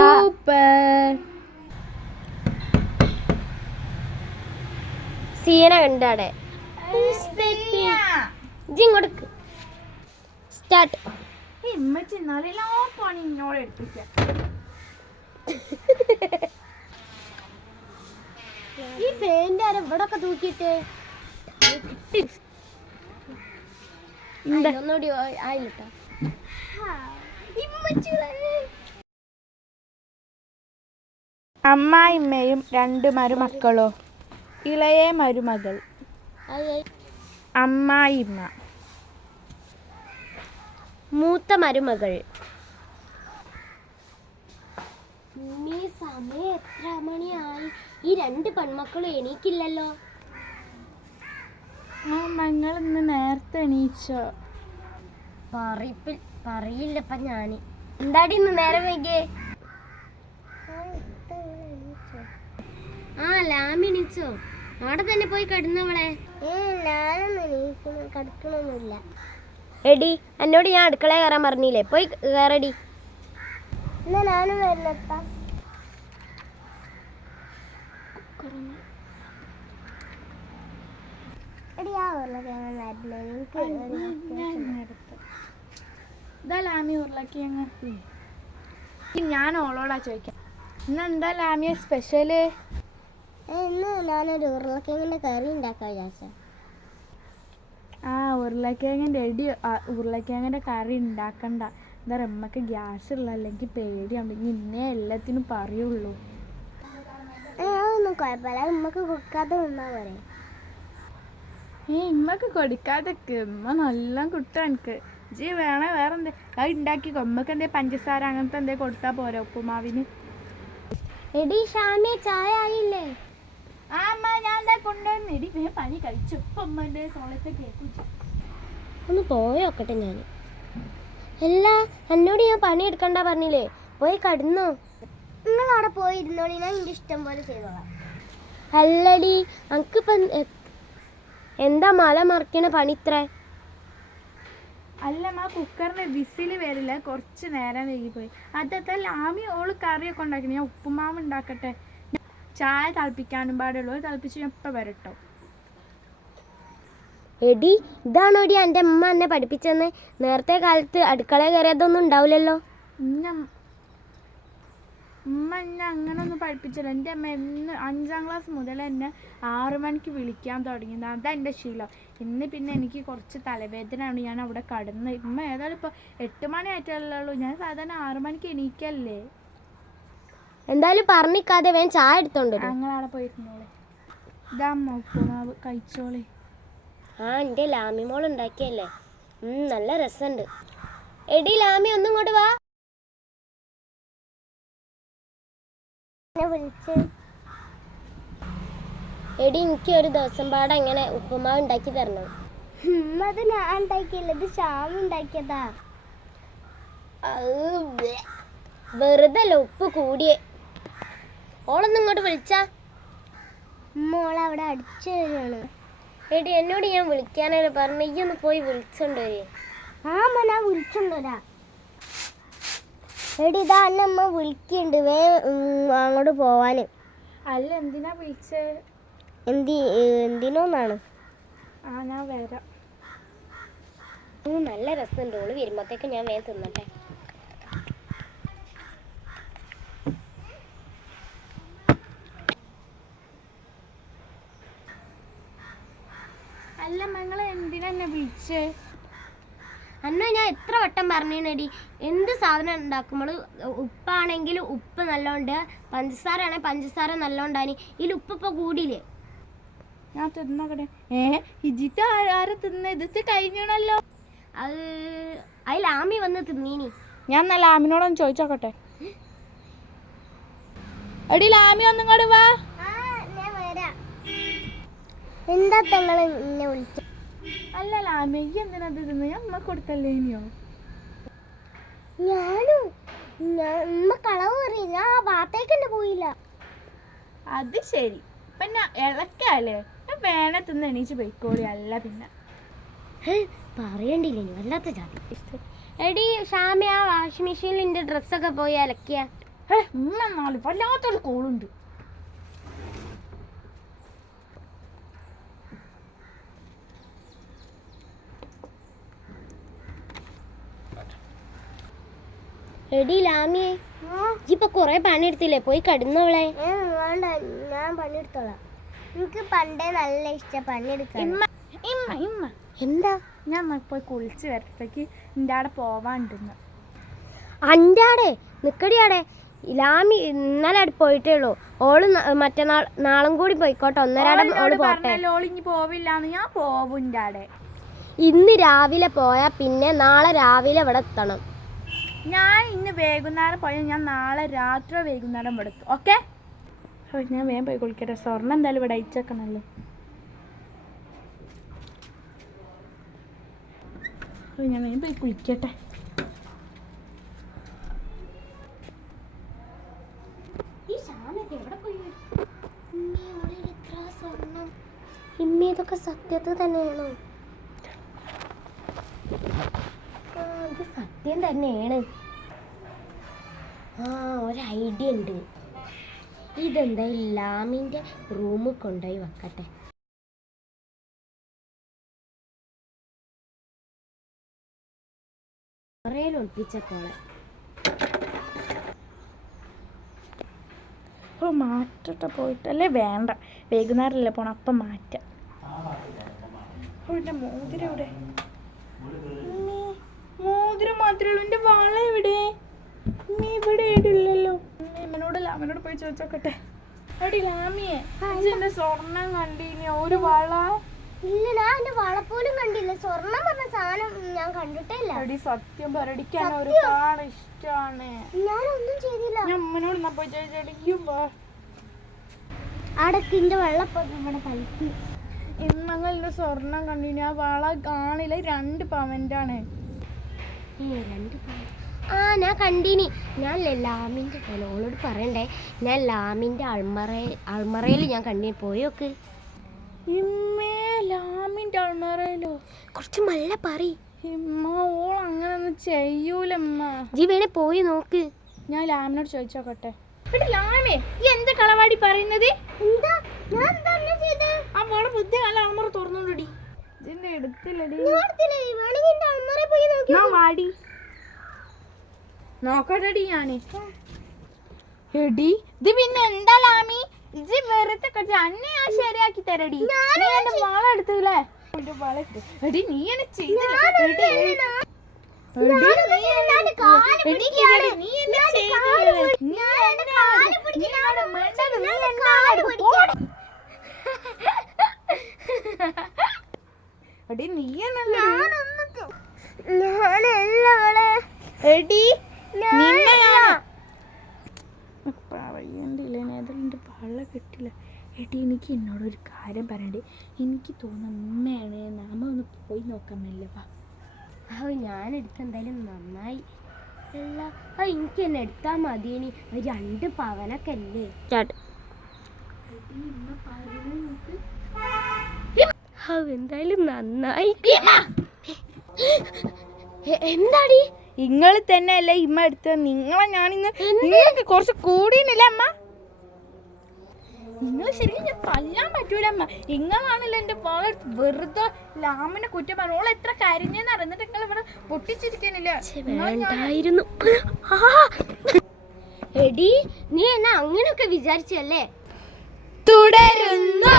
Super. Seena കണ്ടാടെ ഇങ്ങോട്ട് start. ഈ ഫാനിന്റെ അര ഇവിടെ ഒക്കെ തൂക്കിട്ട് ഒന്നുകൂടി ആയില്ലട്ടോ. അമ്മായിമ്മയും 2 മരുമക്കളോ? ഇളയ മരുമകൾ അമ്മായിമ്മ, മൂത്ത മരുമകൾ. സമയം എത്ര മണിയായി? ഈ 2 പെൺമക്കളും എണീക്കില്ലല്ലോ. ഞങ്ങൾ ഇന്ന് നേരത്തെ എണീച്ചോ? പറയില്ലപ്പ ഞാന്. എന്താടി ഇന്ന് നേരം വൈകിയേ? ലാമി എണീച്ചോ? അവിടെ തന്നെ പോയി കിടന്നവളെ. കിടക്കണൊന്നുമില്ല. എടി എന്നോട് ഞാൻ അടുക്കള കയറാൻ പറഞ്ഞില്ലേ, പോയി കയറടി. ഞാനും വരില്ലപ്പ. ഞാൻ ഓളോടാ ചോദിക്കാം, ഇന്നെന്താ ലാമിയ സ്പെഷ്യല്? ഇന്ന് ഞാനൊരു ഉരുളക്കിഴങ്ങിന്റെ കറി ഉണ്ടാക്കാൻ വിചാരിച്ച. ഉരുളക്കിഴങ്ങിന്റെ കറി ഉണ്ടാക്കണ്ട. എന്താ നമ്മക്ക് ഗ്യാസ് ഉള്ള, അല്ലെങ്കിൽ പേടിയാണെങ്കിൽ ഇന്നേ എല്ലാത്തിനും പറയുള്ളൂ. അതൊന്നും കുഴപ്പമില്ല, ഉമ്മക്ക് കൊടുക്കാതെ നിന്നാ പോരെ. ഇമ്മക്ക് കൊടുക്കാതെ ഉമ്മ നല്ല കുട്ടാ. എനിക്ക് ജി വേണേ വേറെ എന്തേ അത് ഉണ്ടാക്കിക്കോ. ഉമ്മക്ക് എന്തേ പഞ്ചസാര അങ്ങനത്തെ എന്തേ കൊടുത്താ പോരാ ഉപ്പുമാവിന്. എടി ഷാമിയ ചായ ആയില്ലേ? പനി കഴിച്ചു. ഒന്ന് പോയോക്കട്ടെ ഞാൻ. എല്ലാ എന്നോട് ഞാൻ പണി എടുക്കണ്ട പറഞ്ഞില്ലേ, പോയി കടന്നോ. നിങ്ങളവിടെ പോയി ഇരുന്നോളി, ഞാൻ എൻ്റെ ഇഷ്ടം പോലെ ചെയ്തോളാം. അല്ലടി അനക്കിപ്പം എന്താ മല മറിക്കണ പണി ഇത്ര? അല്ലമ്മ, കുക്കറിന് വിസിൽ വരില്ല, കുറച്ച് നേരം വൈകിപ്പോയി. അതത്തെ ലാമി ഓള് കറിയൊക്കെ ഉണ്ടാക്കി. ഞാൻ ഉപ്പുമാവ് ഉണ്ടാക്കട്ടെ. ചായ തിളപ്പിക്കാനും പാടുള്ളൂ. തിളപ്പിച്ച് ഞാൻ ഇപ്പം വരട്ടോ. എടി ഇതാണോടി എൻ്റെ അമ്മ എന്നെ പഠിപ്പിച്ചെന്ന്? നേരത്തെ കാലത്ത് അടുക്കള കയറിയതൊന്നും ഉണ്ടാവില്ലല്ലോ. ഉമ്മ എന്നെ അങ്ങനൊന്നും പഠിപ്പിച്ചില്ല. എൻ്റെ അമ്മ എന്ന് 5ാം ക്ലാസ് മുതൽ എന്നെ 6 മണിക്ക് വിളിക്കാൻ തുടങ്ങിയത്. അതാ എൻ്റെ ശീലം. ഇന്ന് പിന്നെ എനിക്ക് കുറച്ച് തലവേദനയാണ്, ഞാൻ അവിടെ കടന്ന്. ഉമ്മ ഏതായാലും ഇപ്പോൾ 8 മണി ആയിട്ടല്ലോ. ഞാൻ സാധാരണ 6 മണിക്ക് എണീക്കല്ലേ. എന്തായാലും പറഞ്ഞിക്കാതെ വേഗം ചായ എടുത്തോണ്ട് ഞങ്ങളവിടെ പോയിരുന്നോളെ. ഇതാമ്മ ഉപ്പുമാവ് കഴിച്ചോളെ. എൻ്റെ ലാമി മോൾ ഉണ്ടാക്കിയല്ലേ, നല്ല രസമുണ്ട്. എടി ലാമി ഒന്നും ഇങ്ങോട്ട് വാ. എടി എനിക്ക് ഒരു ദിവസം പാടെ ഇങ്ങനെ ഉപ്പുമാവ് ഉണ്ടാക്കി തരണം. അത് ഞാൻ ഉണ്ടാക്കിയല്ല, ഇത് ഷാമി ഉണ്ടാക്കിയതാ. വെറുതെ അല്ല, ഉപ്പ് കൂടിയേ. ഓളൊന്നും ഇങ്ങോട്ട് വിളിച്ചാ. മോളവിടെ അടിച്ചു തരാണ്. എടി എന്നോട് ഞാൻ വിളിക്കാനല്ലേ പറഞ്ഞു, ഈ ഒന്ന് പോയി വിളിച്ചോണ്ട് വരേ. ഞാൻ വിളിച്ചോണ്ടരാ. എടി ഇതാ എന്നെ അമ്മ വിളിക്കുന്നുണ്ട്, അങ്ങോട്ട് പോവാന്. അല്ല എന്തിനാ വിളിച്ചേ? എന്തിനോന്നാണ്. ഞാൻ വരാം. നല്ല രസമുണ്ട്. ഓള് വരുമ്പോഴത്തേക്ക് ഞാൻ വേഗം തിന്നട്ടെ. അല്ല മങ്ങളെ എന്തിനാ എന്നെ വിളിച്ചേ? അന്ന ഞാൻ എത്ര വട്ടം പറഞ്ഞേടി, എന്ത് സാധനം ഉണ്ടാക്കുമ്പോൾ ഉപ്പാണെങ്കിൽ ഉപ്പ് നല്ലോണ്ട്, പഞ്ചസാര ആണെങ്കിൽ പഞ്ചസാര നല്ലോണ്ടാനി. ഇതിൽ ഉപ്പിപ്പോൾ കൂടിയില്ലേ? ഞാൻ തിന്നകടെ. ഇജിത്ത് ആരെ തിന്ന? ഇത് കഴിഞ്ഞണല്ലോ. അത് ലാമി വന്ന് തിന്നീനി. ഞാൻ നല്ല ലാമിനോടൊന്ന് ചോദിച്ചോക്കട്ടെ. എടി ലാമി ഒന്നും കൂടെ വാ. എന്താ തങ്ങളെ എന്നെ വിളിച്ചു? അല്ല ലാമി എന്തിനാ തിന്ന്? ഞാൻ ഉമ്മ കൊടുത്തല്ലേ ഇനിയോ? ഞാനും ഉമ്മ കളവ് പറയും, ഞാൻ ആ ഭാഗത്തേക്ക് തന്നെ പോയില്ല. അത് ശരി. പിന്നെ ഇളക്കല്ലേ, വേണ തിന്ന് എണീച്ച് പോയിക്കോളി. അല്ല പിന്നെ പറയണ്ടില്ലേ, വല്ലാത്ത ജാതി. എടി ഷാമി, ആ വാഷിംഗ് മെഷീനിൽ എൻ്റെ ഡ്രസ്സൊക്കെ പോയി അലക്കിയ. ഉമ്മ എന്നാലും വല്ലാത്തൊരു കോളുണ്ട്. എടി ലാമിയെ ഇപ്പൊ കൊറേ പണിയെടുത്തില്ലേ, പോയി കടന്നോളെ. വേണ്ട, ഞാൻ പണിയെടുത്തോളാം. എനിക്ക് പണ്ടേ നല്ല ഇഷ്ടം പണിയെടുക്കാൻ. എന്താ ഞാൻ പോയി കുളിച്ച് വരത്തേക്ക് എൻ്റെ അവിടെ പോവാണ്ടെന്ന്. അൻ്റെ ആടെ നിക്കടിയാടെ. ലാമി ഇന്നലെ അവിടെ പോയിട്ടേ ഉള്ളൂ. ഓള് മറ്റന്നാൾ നാളും കൂടി പോയിക്കോട്ടെ, ഒന്നരാടം ഓള് പോട്ടെ. ഓളിഞ്ഞ് പോവില്ലാന്ന്. ഞാൻ പോവും എൻ്റെ അവിടെ. ഇന്ന് രാവിലെ പോയാ പിന്നെ നാളെ രാവിലെ ഇവിടെ എത്തണം. ഞാൻ ഇന്ന് വൈകുന്നേരം പോയാൽ ഞാൻ നാളെ രാത്രി വൈകുന്നേരം ഇവിടെ എത്തും. ഓക്കെ, ഞാൻ വേഗം പോയി കുളിക്കട്ടെ. സ്വർണ്ണം എന്തായാലും ഇവിടെ അയച്ചേക്കണല്ലോ. ഞാൻ വേഗം പോയി കുളിക്കട്ടെ. ഇതൊക്കെ സത്യത്തിൽ തന്നെയാണോ? ഇത് സത്യം തന്നെയാണ്. ഒരു ഐഡിയ ഉണ്ട്. ഇതെന്താ ലാമിൻ്റെ റൂമിൽ കൊണ്ടുപോയി വെക്കട്ടെ. ഒളിപ്പിച്ചപ്പോളെ മാറ്റട്ടെ പോയിട്ടല്ലേ. വേണ്ട, വൈകുന്നേരമല്ലേ പോണം, അപ്പം മാറ്റാം. എൻ്റെ മോതിരം എവിടെ? മോതിരം മാത്രമേ ഉള്ളൂ. എൻ്റെ വള എവിടെ? ഇവിടെ ഇടില്ലല്ലോ. ലാമിനോട് പോയി ചോദിച്ചോക്കട്ടെ. എടി ലാമിയെ, എന്റെ സ്വർണം കണ്ടില്ല, ഒരു വള ഇല്ല. ഞാൻ എന്റെ വള പോലും കണ്ടില്ല. സ്വർണം പറഞ്ഞ സാധനം ഞാൻ കണ്ടിട്ടേ ഇല്ല. എടി സത്യം പറടിക്കാൻ ഒരുപാട് ഇഷ്ടമാണ്. ഞാനൊന്നും ചെയ്തില്ല. ഞാൻ അമ്മനോട് പോയി ചോദിച്ചടിക്കും. അടക്കിന്റെ വെള്ളപ്പം നമ്മുടെ കളിക്ക്. ഇന്നങ്ങളുടെ സ്വർണം കണ്ടിന്. ആ വള കാണില്ല, 2 പവൻ്റാണ്. 2 പവൻ? ഞാൻ കണ്ടിനി. ഞാൻ ലാമിൻ്റെ ഓളോട് പറയണ്ടേ. ഞാൻ ലാമിൻ്റെ അൾമറയിൽ ഞാൻ കണ്ടിനി. പോയോക്ക്. ലാമിൻ്റെ അൾമറയിലോ? കുറച്ച് മല്ല പറ. ഓൾ അങ്ങനൊന്നും ചെയ്യൂലമ്മ. ജി വേണേ പോയി നോക്ക്. ഞാൻ ലാമിനോട് ചോദിച്ചോക്കട്ടെ. ലാമേ, ഈ എന്താ കളവാടി പറയുന്നത്? അവളെ ബുദ്ധി നല്ല അൾമറ തുറന്നോണ്ടി. ഇതിന്റെ എടുത്തില്ലടി. വാടി നോക്കട്ടെടി. ഞാന് എടി ഇത് പിന്നെ എന്താ ലാമി? ഇത് വെറുതെ കടിച്ച അന്നെ ഞാൻ ശരിയാക്കി തരടി. നീ എന്റെ വള എടുത്തില്ലേ? എടി നീ എന്നെ കിട്ടില്ല. എടി എനിക്ക് എന്നോടൊരു കാര്യം പറയണ്ടേ. എനിക്ക് തോന്നുന്നു അമ്മയാണ്. നാമ ഒന്ന് പോയി നോക്കാൻ മെല്ലവാ. ഞാൻ എടുത്തെന്തായാലും നന്നായി. അല്ല എനിക്ക് തന്നെ എടുത്താൽ മതി. ഇനി 2 പവനൊക്കെ അല്ലേ. എന്തായാലും നന്നായി. എന്താടി നിങ്ങൾ തന്നെ അല്ലേ ഇമ്മ എടുത്ത? നിങ്ങളെ ഞാനിന്ന് നിങ്ങൾക്ക് കുറച്ച് കൂടിയില്ല അമ്മ. നിങ്ങൾ ശരിക്കും ഞാൻ തല്ലാൻ പറ്റൂല അമ്മ. നിങ്ങളാണല്ലോ എൻ്റെ മോളെ വെറുതെ ലാമിനെ കുറ്റം പറഞ്ഞു. ഓൾ എത്ര കരിഞ്ഞെന്ന് അറിഞ്ഞിട്ട് നിങ്ങൾ ഇവിടെ പൊട്ടിച്ചിരിക്കാനില്ല. എടി നീ എന്നെ അങ്ങനെയൊക്കെ വിചാരിച്ചല്ലേ? തുടരുന്നു.